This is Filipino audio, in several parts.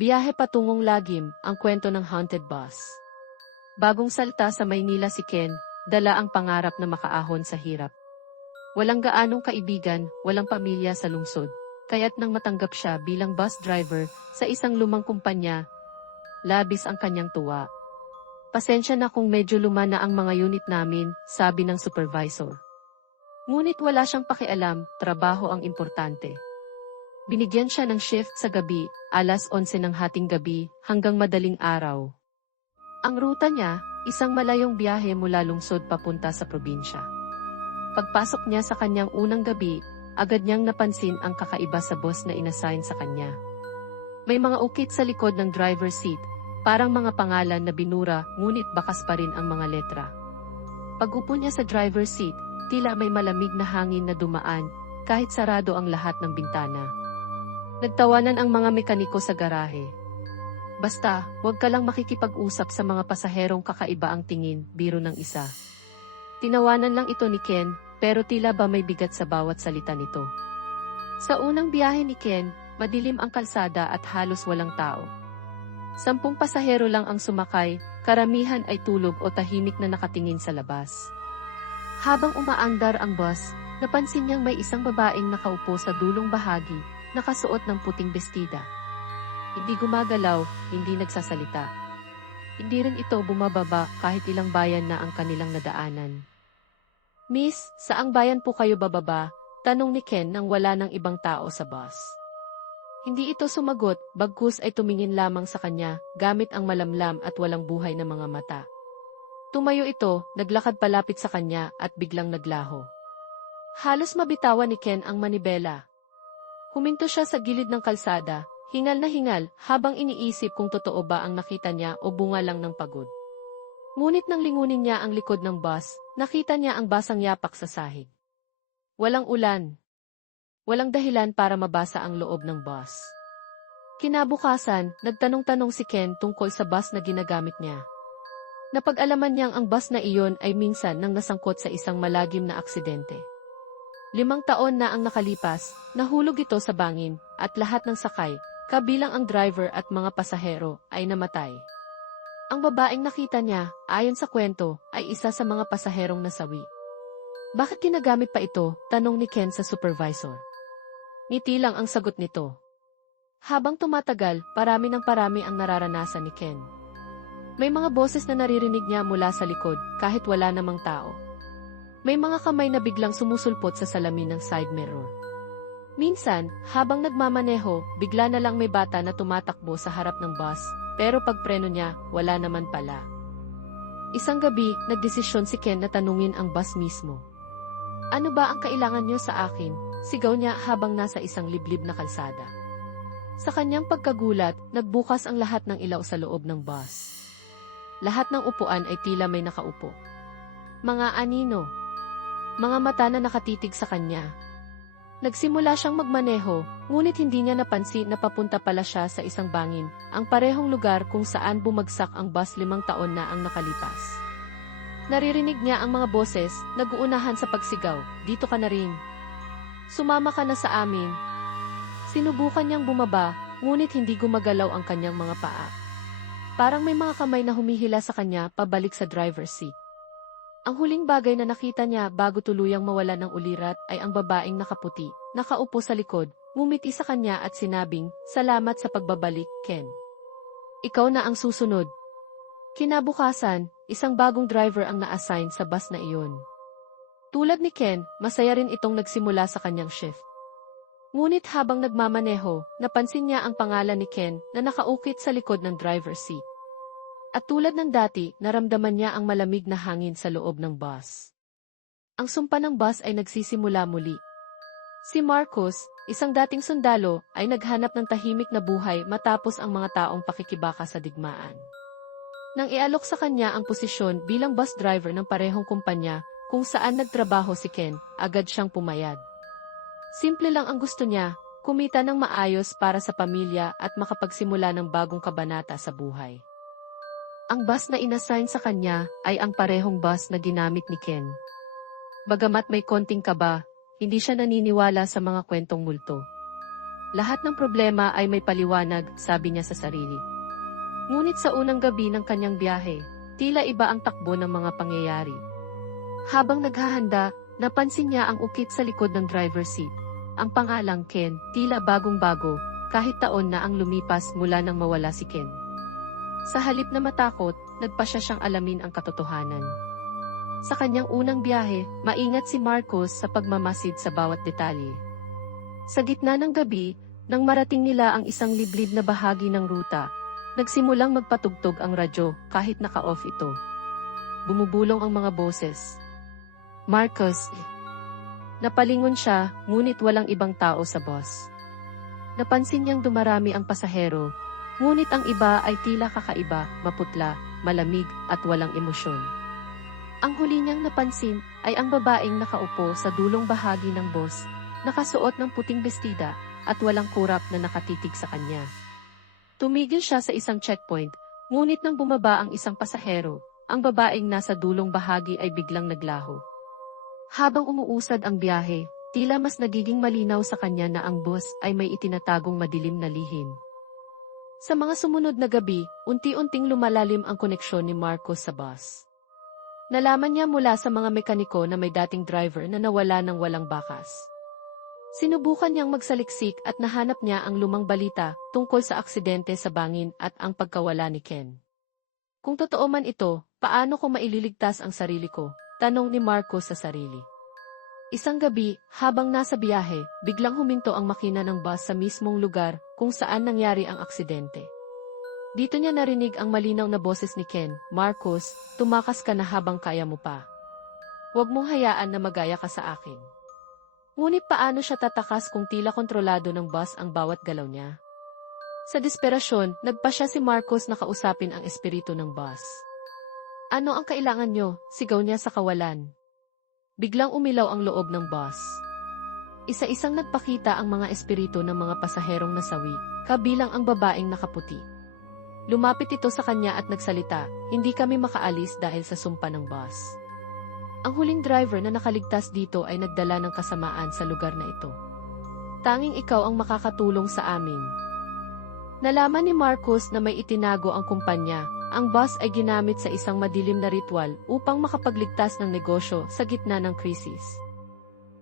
Biyahe patungong Lagim, ang kwento ng haunted bus. Bagong salta sa Maynila si Ken, dala ang pangarap na makaahon sa hirap. Walang gaanong kaibigan, walang pamilya sa lungsod. Kaya't nang matanggap siya bilang bus driver sa isang lumang kumpanya, labis ang kanyang tuwa. Pasensya na kung medyo luma na ang mga unit namin, sabi ng supervisor. Ngunit wala siyang pakialam, trabaho ang importante. Binigyan siya ng shift sa gabi, alas 11 ng hating gabi, hanggang madaling araw. Ang ruta niya, isang malayong biyahe mula lungsod papunta sa probinsya. Pagpasok niya sa kanyang unang gabi, agad niyang napansin ang kakaiba sa bus na inassign sa kanya. May mga ukit sa likod ng driver seat, parang mga pangalan na binura, ngunit bakas pa rin ang mga letra. Pag-upo niya sa driver seat, tila may malamig na hangin na dumaan, kahit sarado ang lahat ng bintana. Nagtawanan ang mga mekaniko sa garahe. Basta, huwag ka lang makikipag-usap sa mga pasaherong kakaiba ang tingin, biro ng isa. Tinawanan lang ito ni Ken, pero tila ba may bigat sa bawat salita nito. Sa unang biyahe ni Ken, madilim ang kalsada at halos walang tao. 10 pasahero lang ang sumakay, karamihan ay tulog o tahimik na nakatingin sa labas. Habang umaandar ang bus, napansin niyang may isang babaeng nakaupo sa dulong bahagi, nakasuot ng puting bestida. Hindi gumagalaw, hindi nagsasalita. Hindi rin ito bumababa kahit ilang bayan na ang kanilang nadaanan. Miss, saang bayan po kayo bababa? Tanong ni Ken nang wala ng ibang tao sa bus. Hindi ito sumagot, bagkus ay tumingin lamang sa kanya, gamit ang malamlam at walang buhay na mga mata. Tumayo ito, naglakad palapit sa kanya at biglang naglaho. Halos mabitawan ni Ken ang manibela. Huminto siya sa gilid ng kalsada, hingal na hingal, habang iniisip kung totoo ba ang nakita niya o bunga lang ng pagod. Ngunit nang lingunin niya ang likod ng bus, nakita niya ang basang yapak sa sahig. Walang ulan. Walang dahilan para mabasa ang loob ng bus. Kinabukasan, nagtanong-tanong si Ken tungkol sa bus na ginagamit niya. Napag-alaman niyang ang bus na iyon ay minsan nang nasangkot sa isang malagim na aksidente. 5 taon na ang nakalipas, nahulog ito sa bangin, at lahat ng sakay, kabilang ang driver at mga pasahero, ay namatay. Ang babaeng nakita niya, ayon sa kwento, ay isa sa mga pasaherong nasawi. Bakit ginagamit pa ito? Tanong ni Ken sa supervisor. Ngiti lang ang sagot nito. Habang tumatagal, parami ng parami ang nararanasan ni Ken. May mga boses na naririnig niya mula sa likod, kahit wala namang tao. May mga kamay na biglang sumusulpot sa salamin ng side mirror. Minsan, habang nagmamaneho, bigla na lang may bata na tumatakbo sa harap ng bus, pero pagpreno niya, wala naman pala. Isang gabi, nagdesisyon si Ken na tanungin ang bus mismo. Ano ba ang kailangan niyo sa akin? Sigaw niya habang nasa isang liblib na kalsada. Sa kanyang pagkagulat, nagbukas ang lahat ng ilaw sa loob ng bus. Lahat ng upuan ay tila may nakaupo. Mga anino. Mga mata na nakatitig sa kanya. Nagsimula siyang magmaneho, ngunit hindi niya napansin na papunta pala siya sa isang bangin, ang parehong lugar kung saan bumagsak ang bus 5 taon na ang nakalipas. Naririnig niya ang mga boses, nag-uunahan sa pagsigaw, dito ka na rin. Sumama ka na sa amin. Sinubukan niyang bumaba, ngunit hindi gumagalaw ang kanyang mga paa. Parang may mga kamay na humihila sa kanya pabalik sa driver's seat. Ang huling bagay na nakita niya bago tuluyang mawala ng ulirat ay ang babaeng nakaputi, nakaupo sa likod, ngumiti sa kanya at sinabing, "Salamat sa pagbabalik, Ken. Ikaw na ang susunod." Kinabukasan, isang bagong driver ang na-assign sa bus na iyon. Tulad ni Ken, masaya rin itong nagsimula sa kanyang shift. Ngunit habang nagmamaneho, napansin niya ang pangalan ni Ken na nakaukit sa likod ng driver's seat. At tulad ng dati, naramdaman niya ang malamig na hangin sa loob ng bus. Ang sumpa ng bus ay nagsisimula muli. Si Marcos, isang dating sundalo, ay naghanap ng tahimik na buhay matapos ang mga taong pakikibaka sa digmaan. Nang ialok sa kanya ang posisyon bilang bus driver ng parehong kumpanya, kung saan nagtrabaho si Ken, agad siyang pumayag. Simple lang ang gusto niya, kumita ng maayos para sa pamilya at makapagsimula ng bagong kabanata sa buhay. Ang bus na inassign sa kanya ay ang parehong bus na ginamit ni Ken. Bagamat may konting kaba, hindi siya naniniwala sa mga kwentong multo. Lahat ng problema ay may paliwanag, sabi niya sa sarili. Ngunit sa unang gabi ng kanyang biyahe, tila iba ang takbo ng mga pangyayari. Habang naghahanda, napansin niya ang ukit sa likod ng driver seat. Ang pangalang Ken, tila bagong-bago, kahit taon na ang lumipas mula nang mawala si Ken. Sa halip na matakot, nagpasya siyang alamin ang katotohanan. Sa kanyang unang biyahe, maingat si Marcos sa pagmamasid sa bawat detalye. Sa gitna ng gabi, nang marating nila ang isang liblib na bahagi ng ruta, nagsimulang magpatugtog ang radyo kahit naka-off ito. Bumubulong ang mga boses. Marcos. Napalingon siya, ngunit walang ibang tao sa bus. Napansin niyang dumarami ang pasahero, ngunit ang iba ay tila kakaiba, maputla, malamig, at walang emosyon. Ang huli niyang napansin ay ang babaeng nakaupo sa dulong bahagi ng bus, nakasuot ng puting bestida, at walang kurap na nakatitig sa kanya. Tumigil siya sa isang checkpoint, ngunit nang bumaba ang isang pasahero, ang babaeng nasa dulong bahagi ay biglang naglaho. Habang umuusad ang biyahe, tila mas nagiging malinaw sa kanya na ang bus ay may itinatagong madilim na lihim. Sa mga sumunod na gabi, unti-unting lumalalim ang koneksyon ni Marcos sa bus. Nalaman niya mula sa mga mekaniko na may dating driver na nawala ng walang bakas. Sinubukan niyang magsaliksik at nahanap niya ang lumang balita tungkol sa aksidente sa bangin at ang pagkawala ni Ken. Kung totoo man ito, paano ko maililigtas ang sarili ko? Tanong ni Marcos sa sarili. Isang gabi, habang nasa biyahe, biglang huminto ang makina ng bus sa mismong lugar kung saan nangyari ang aksidente. Dito niya narinig ang malinaw na boses ni Ken, Marcos, tumakas ka na habang kaya mo pa. Huwag mong hayaan na magaya ka sa akin. Ngunit paano siya tatakas kung tila kontrolado ng bus ang bawat galaw niya? Sa desperasyon, nagpasya si Marcos na kausapin ang espiritu ng bus. Ano ang kailangan nyo? Sigaw niya sa kawalan. Biglang umilaw ang loob ng bus. Isa-isang nagpakita ang mga espiritu ng mga pasaherong nasawi, kabilang ang babaeng nakaputi. Lumapit ito sa kanya at nagsalita, hindi kami makaalis dahil sa sumpa ng bus. Ang huling driver na nakaligtas dito ay nagdala ng kasamaan sa lugar na ito. Tanging ikaw ang makakatulong sa amin. Nalaman ni Marcos na may itinago ang kumpanya. Ang bus ay ginamit sa isang madilim na ritual upang makapagligtas ng negosyo sa gitna ng krisis.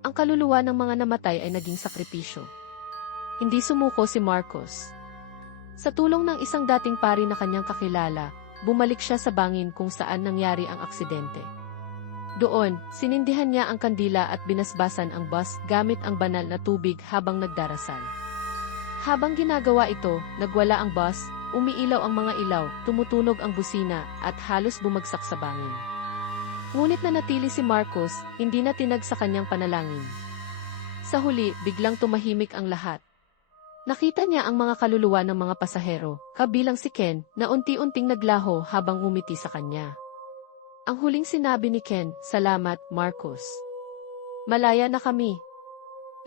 Ang kaluluwa ng mga namatay ay naging sakripisyo. Hindi sumuko si Marcos. Sa tulong ng isang dating pari na kanyang kakilala, bumalik siya sa bangin kung saan nangyari ang aksidente. Doon, sinindihan niya ang kandila at binasbasan ang bus gamit ang banal na tubig habang nagdarasal. Habang ginagawa ito, nagwala ang bus, umiilaw ang mga ilaw, tumutunog ang busina, at halos bumagsak sa bangin. Ngunit nanatili si Marcos, hindi na tinag sa kanyang panalangin. Sa huli, biglang tumahimik ang lahat. Nakita niya ang mga kaluluwa ng mga pasahero, kabilang si Ken, na unti-unting naglaho habang ngumiti sa kanya. Ang huling sinabi ni Ken, "Salamat, Marcos. Malaya na kami."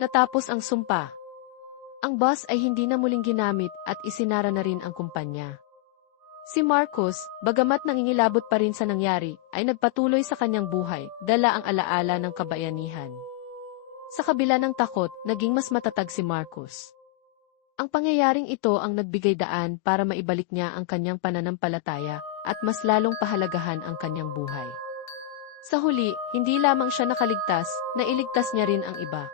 Natapos ang sumpa. Ang bus ay hindi na muling ginamit at isinara na rin ang kumpanya. Si Marcos, bagamat nangingilabot pa rin sa nangyari, ay nagpatuloy sa kanyang buhay, dala ang alaala ng kabayanihan. Sa kabila ng takot, naging mas matatag si Marcos. Ang pangyayaring ito ang nagbigay daan para maibalik niya ang kanyang pananampalataya at mas lalong pahalagahan ang kanyang buhay. Sa huli, hindi lamang siya nakaligtas, nailigtas niya rin ang iba.